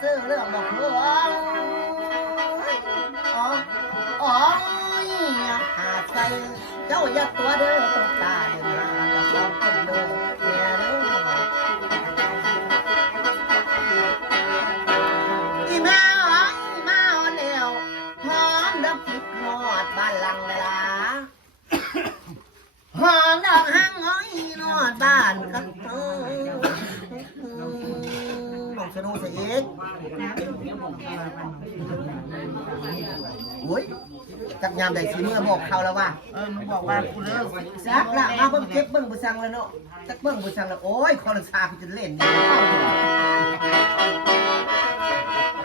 ซื้อเรื่องบอกเพื่อนอ๋อหาใส่เจ้าอย่าตัวเด้อตัวตาเดินมาจะต้องเป็นเด้อแม่เด้ออีแม่อีมาเดียวหอมดอกผิดหอดบ้านหลังเลยล่ะหอมดอกหังหอยนอดบ้านกันบอกสนุกเสียอีกโอ้ยจักยามใดสีเมื่อบอกเขาแล้วว่ามันบอกว่ากูเลิกซักละมาเบิ่งเก็บเบิ่งบุษังแล้วเนาะจักเบิ่งบุษังแล้วโอ้ยคอร์ซาพี่จะเล่น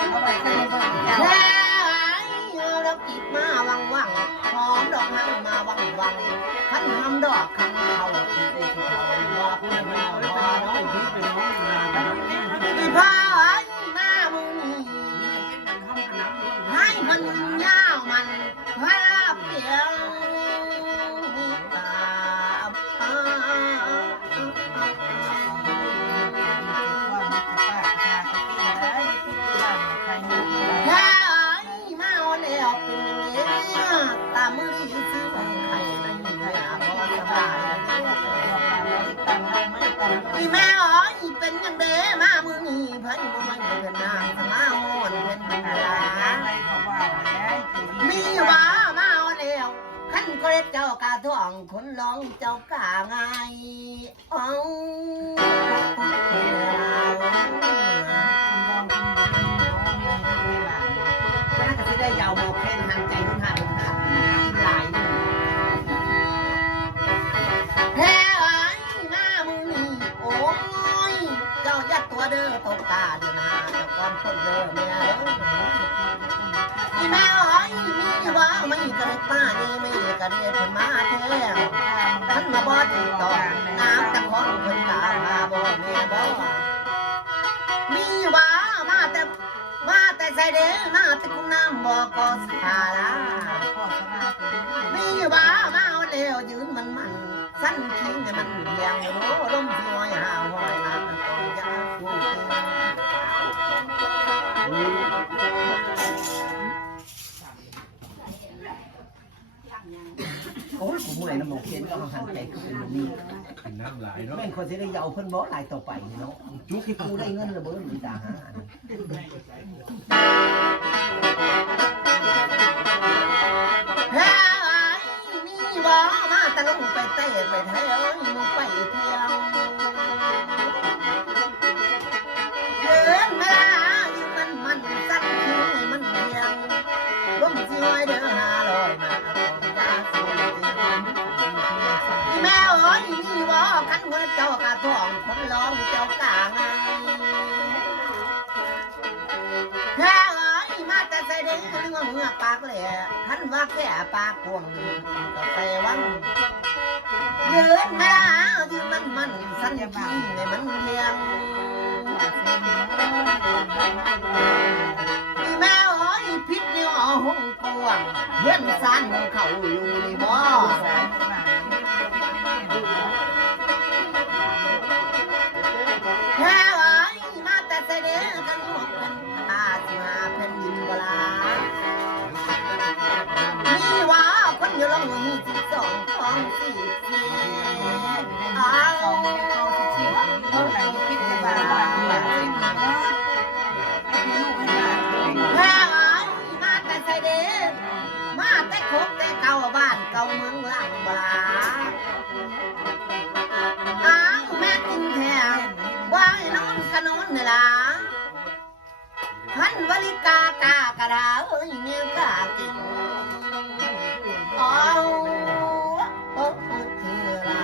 เอาไว้กันเบิ่งแล้วเรากินมาวังวังหอมดอกหังมาวังวังพันหอมดอกคำเขาที่ได้ที่เขาบอกเพื่อนมาพอน้อยพี่เป็นน้องอีพ่อหน้ามึงให้มันยาวมันภาพเพียงตามือที่ซื้อของใครนั่นยังไงพอสบายอีแม่อ๋ออีเป็นยังเด้มามือนี่เพิ่นบ่มาอยู่เป็นนางสมาโหนเป็นธรรมดามีว่ามาแล้วขั้นเกรดเจ้ากาท่องคนร้องเจ้ากาไงอ๋อน่าจะได้ยาวโมกแค่หันใจนุ่นหันหลายแพ้ไอ้หน้ามึงนี่โอ้ยเจ้ายัดตัวเด้อตกตาเด้อนะเจ้าก้อนคนเด้อแม่เด้ออีแม่ไอ้มีว่าไม่กระเด็ดมานี่ไม่กระเด็ดมาแท้ท่านมาบ่ติดต่อน้ำจังห้องคนตามาบ่แม่บ่มีว่ามาแต่ใส่เด้อมาแต่คุณน้ำบ่ก็สถาละมีว่ามาเร็วยืนมันสั้นทิ้งให้มันเพียงโน้ลมที่ห้อยหาห้อยอามันต้องยาคู่โอ้ยผมเมื่อยนะหมอเขียนก็หันใจขึ้นนี่น้ำหลายเนาะแม่งคนจะได้ยาวเพิ่นบ่หลายต่อไปเนาะจุกที่กูได้เงินระเบิดมีตาหาเฮ้ยมีบ่มาตะลุงไปเตะไปไทยมึงไปเที่ยวเดินมาอยู่มันสักทีให้มันเพียงร่มที่ห้อยเด้อหาลอยมาแม่โอ้ยนี่ว่าขันหัวเจ้ากะท้องคนร้องเจ้ากะไงแค่โอ้ยมาแต่ใส่เด้อเมื่อปากแหล่ขันว่าแก่ปากกวงก็ใส่วังยืนแม่ยืนมันสัญญาบ้าในมันเลี้ยงแม่โอ้ยพิษนี่อ๋อห้องกวงเพื่อนสานเขาอยู่นี่บ่แค่ไอ้มาแต่เสด็จกันหมดเป็นตาที่มาเป็นดินโบราณมีว่าคนอยู่ลงมือ เท่าไหร่พิจารณาว่าสิ่งนี้ก็ลูกหลาน แพ้เอ้ยมาแต่ใส่เด้มาแต่คบแต่เก่าบ้านเก่าเมืองหลังบลาอ้าวแม่กินแท้ว่าให้นอนขนอนนี่ล่ะขันวลิกากากระดาเอ้ยเมียกากินอ๋อโอ้คือเรา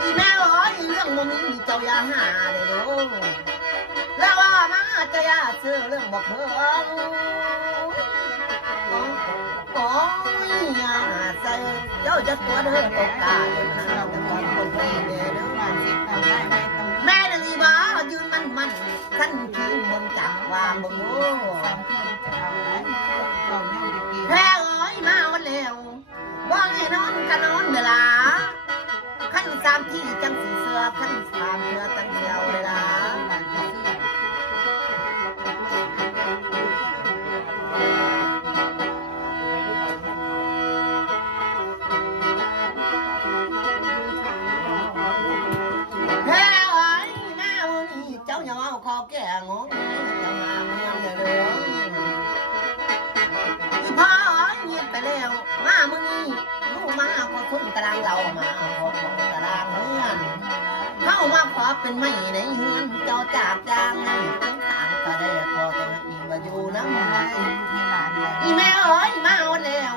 อีแม่เอ้ยเรื่องบ่มีเจ้าอย่าหาเลยเด้อแล้วว่ามาจะอย่าเชื่อเรื่องบ่เพิ่งโอ้ยอย่าใส่เจ้าจะตัวเด้อตกกาเลยนะแต่ก่อนคนแม่เด้อ บ้านสิทำได้ไหมต้อง แม่น่ะสิบ่ยืนมันขั้นคิงเบิ่งจักว่าเบิ่งโอ้ สามที่จะเอาไหนก่อนเนี่ยจะกิน แพ้เอ้ยมาวันแล้วว่าให้นอนก็นอนเวลาขั้นสามที่จังสีเสือขั้นสามเสือตั้งเดียวเวลาแพ้เอ้ยแม่วันนี้เจ้าอย่าเอาคอแก่งงเจ้ามาเมืองเด้ออีพ่อเอ้ยเงียบไปแล้วมามื้อนี้ลูกมาขอทุ่นตารางเรามาขอของตารางเฮือนเข้ามาขอเป็นไม่ในเฮือนเจ้าจากจางในถึงทางก็ได้ขอแต่อีมาอยู่น้ำ ไม่ ไม้ ได้มีหลานเลย อีแม่เอ้ยมาวันแล้ว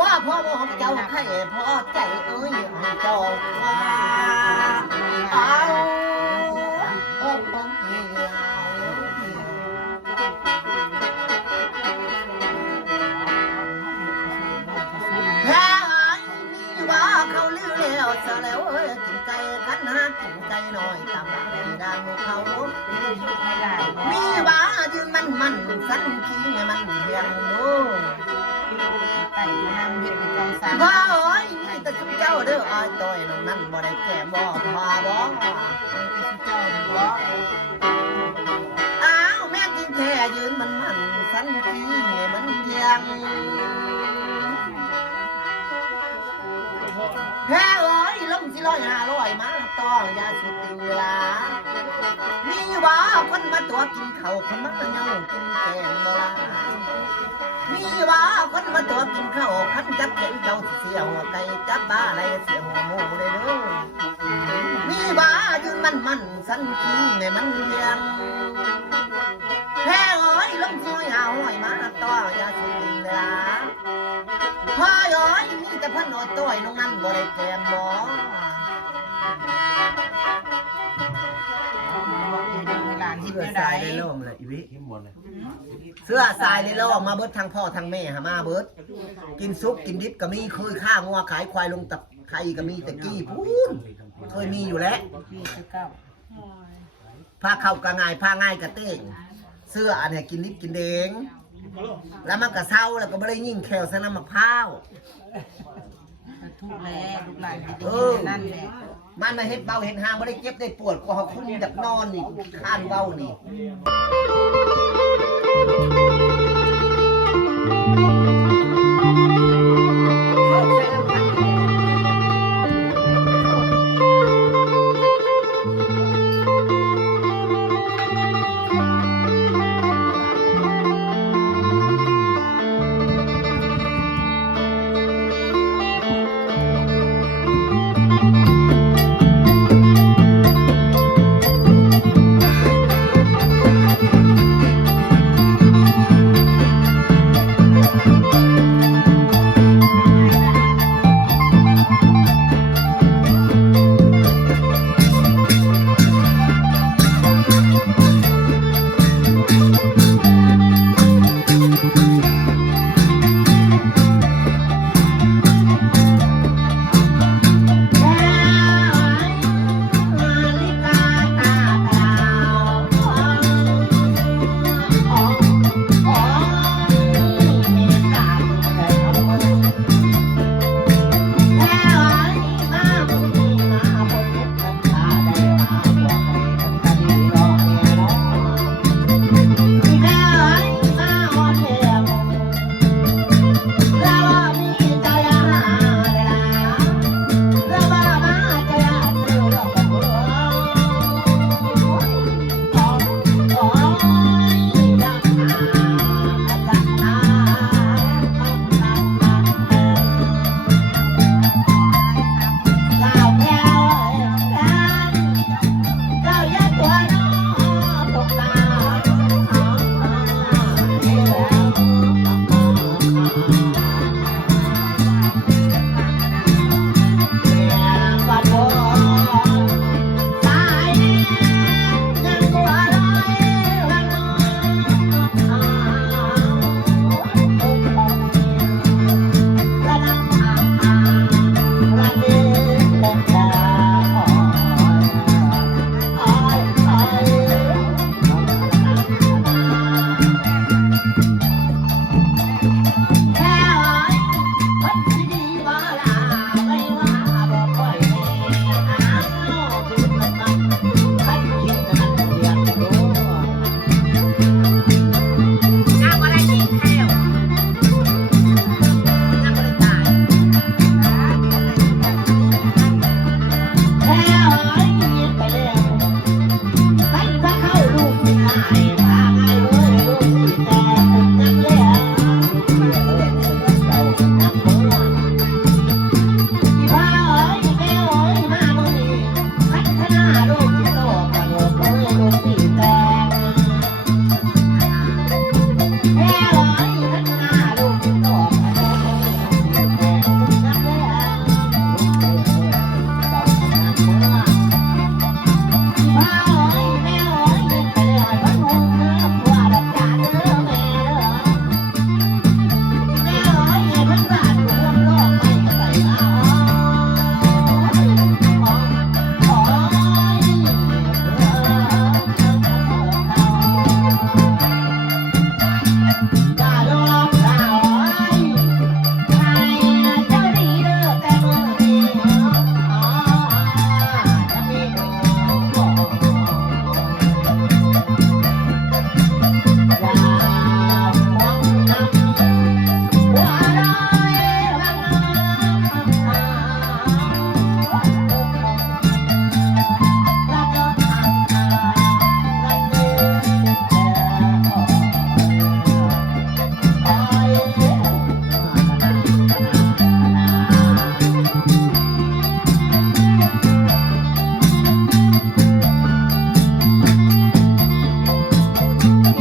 ว่าพ่อบอกเจ้าใครพ่อใจเอ้ยให้เจ้าว่าเอาโอ้โหเหี่ยวแพ้ไอ้นี่ว่าเขาลือแล้วเสียแล้วเอ้ยกินไก่ขันหากินไก่น้อยตามร้านที่ด้านเขา ไม่ได้ มีว่ายืนมันสันขี้ให้มันเพียงดู ไก่น้ำเย็นในกองสาม ว่าโอ้ยนี่แต่ชุบเจ้าเด้ออ้อยต้อยน้องนั่นบ่ได้แก่บ่พาบ่ เจ้าหัว อ้าวแม่กินแค่ยืนมันสันขี้ให้มันเพียงแพ้โอ้ยลมสิ100-500มาต้องยาสุดติงเวลามีว่าคนมาตัวกินเขาคนมาเน่ากินแกงโบราณมีว่าคนมาตัวกินข้าวขันจับเห็นเจ้าเสียวไก่จับบ้าอะไรเสียวหมูเลยเด้อมีว่ายืนมันสันขี้ในมันเลี้ยงแพ้เอ้ยลมซอยหาห้อยมาต่อยาสุดินเวลาพ่อเอ้ยมีแต่พันอดต้อยลงนั้นบ่ได้แกมบ่ หลานที่ เสื้อ ไม่ ท ได้ รายได้ล่มเลยอีวิเสื้อทรายได้ล่มมาเบิดทั้งพ่อทั้งแม่หามาเบิดกินซุปกินดิบก็มีเคยฆ่างัวขายควายลงตับไข่ก็มีแต่กี้พูนเคยมีอยู่แล้ว พี่คือเก้า ผ้าเข้ากะง่ายผ้าง่ายกะเต้งเสื้ออันนี้กินดิบกินเดงแล้วมันก็เศร้าแล้วก็ไม่ได้ยิ่งแขวใส่น้ำมะพร้าว ทุกแม่ลูกหลานนั่นแหละ มันมาเฮ็ดเบาเฮ็ดหางไม่ได้เจ็บได้ปวดกว่าเขาคุ้มจากนอนนี่ข้านเบานี่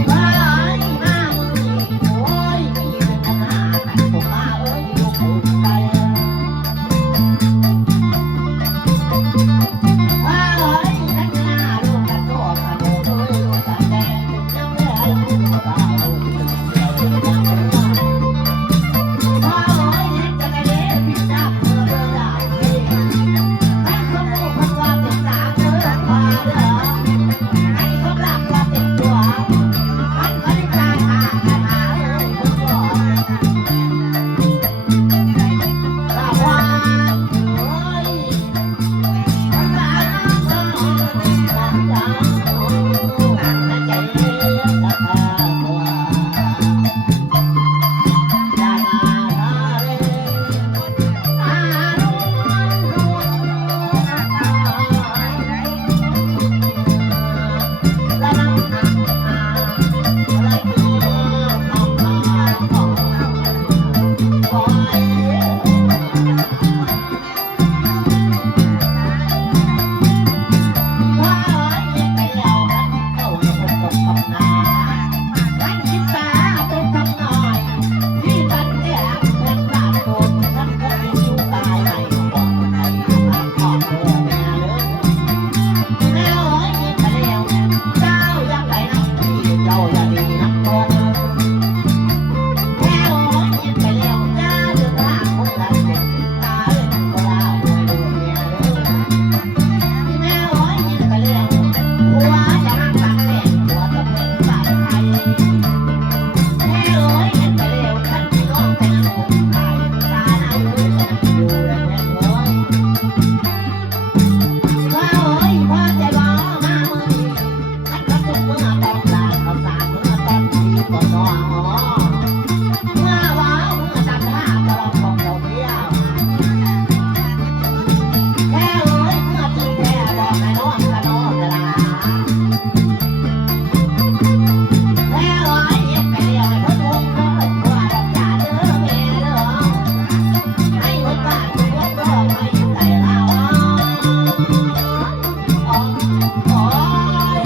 มามามึงโอ้ยมีเป็นกันหากันผมมาเอ้ยลูกผมใจว่าเอ้ยขันหน้าลูกกันตัวกันโอ้ยลูกกันแดงจังเลยลูกตาลูกเป็นใจจังเลยว่าเอ้ยจะได้เลี้ยงพี่จับเธอเลยได้ให้คนรู้คนว่าเป็นสาวเธอว่าเด้อให้คนรักว่าเป็นตัวให้คนที่ตายหากันหาเอ้ยคนบ่ลาว่าเอ้ยคนตายน้องน้องจังและใจเย็นสักตัว ลาลาลาเลอาลุลุลาลาอะไรตัวน้องน้องคอยว่าไปแล้วมันเข้าตกกับนามันคิดตาตกกับหน่อย ที่ตันเนี่ยเงินบาทโกนท่านก็มีอยู่ตายไหนบอกใครมาขอเธอแม่เลยแม่เอ้ยไปแล้วเจ้าอยากไหนนะพี่เจ้าอย่าดีนักตัวแม่เอ้ยไปแล้วเจ้าเดือดร้อนคนละเจ็บตาเลยก็ลาด้วยแม่เลยแม่เอ้ยไปแล้วหัวจะนั่งตักแม่หัวจะเป็นสายไทย แม่เอ้ยเห็นไปเร็วฉันที่น้องแต่งผมไทยตาหน้าเอ้ยฉันอยู่แล้วแม่เอ้ยว่าเอ้ยพอใจบ่มามือนี้ฉันก็ทุกเมื่อต้องลาเขาสารเมื่อตอนที่ก่อนนอนเมื่อว้าวเมื่อตัดผ้าก็ลองบอกเจ้าเบี้ยวแค่เอ้ยเมื่อจริงแท้บอกให้น้องก็น้องกะลา แล้วไอ้เอ็ดไปเรียกให้คนวงเด้อว่าดอกจ่าเด้อแม่เด้อให้คนบ้านคนวงเด้อไม่ใส่เราโอ้ย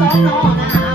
สองน้องนา